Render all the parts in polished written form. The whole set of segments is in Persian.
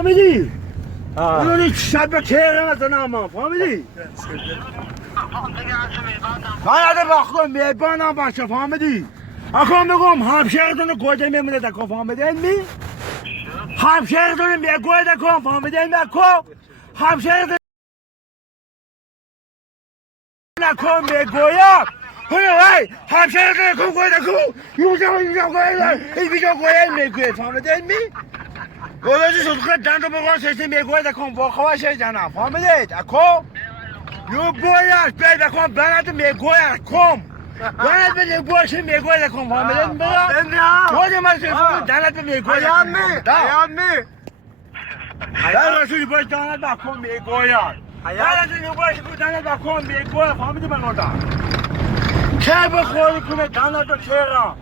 فهمیدی؟ اونی شب تهران زنم فهمیدی؟ من اده بخون میبانم باشه فهمیدی؟ اکا میگم همشهرتون گوده میمونه دکا فهمیدین می؟ همشهرتون میگوه دکا فهمیدین دکا؟ همشهرتون دکا میگویم هی همشهرتون دکا گوه دکا اینجا گوه میگوه فهمیدین می؟ گوه صدقه دند رو بگوه سیستی میگوه دکا با خواهشه جنم فهمیدید اکا؟ یو باید بید دکا بند میگوه کم دانت به نگوشه میگوه دکن فهمیدین برا؟ خودی من سیفون دانت به میگوه دکن Ayağımı. در رسولی باش دانت بکن میگوه دانت نگوشه که دانت بکن میگوه فهمیدی من orada که بخوری کنه دانت رو چهرم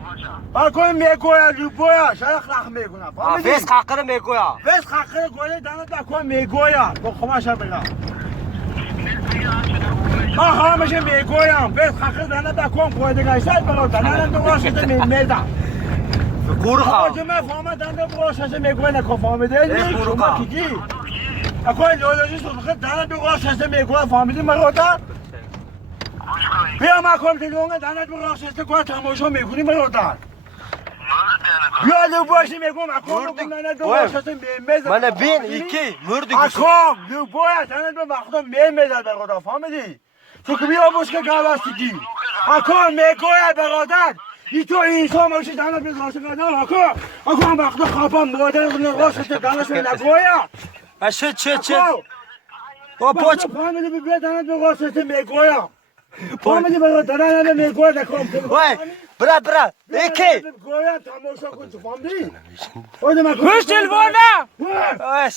بکن میگوه لوبویا شایخ لخ میکنه فهمیدی؟ Fes hakkını mı koya? بس خاقه گوله دانت بکن میگوه با خماشه بگم ما همشه میگویم بس خاقه دانت بکن گوله گایشت برا دانت بگوشه میمیدم Kuru kal. Hocama fahmeden de bu sesi megoyla kafamı değil mi? Kuru Şuma kal. kiki. Akoy loloji sokak dana bir sesi megoy fahmedin mi orada? بیا مکن تلونگه دانت برای سیسته کنه تماشا میکنی من orada. بیا لو باشی میگم اکام بکن دانت برای سیسته میمیزد. Bana 1, 2, mürdü güçlü. اکام لو باید دانت برای مخدم میمیزد برای فهمیدی؟ تو که بیا بشکه گوستگی. اکام میگوید برادر. ای تو انسان باشی دانت برای سیسته کنه اکام مخدم خوابم مادر برای سیسته دانت نگوید. Aşı çet. O باشه poç. فهمیدی بیا دانت برای سیسته میگویم. فهمیدی برای دانت میگوید اکام. Vay. Bra. 2. گویا تماشا کن تو فهمیدی؟ خود من Kuş telefonu. Vur! Ay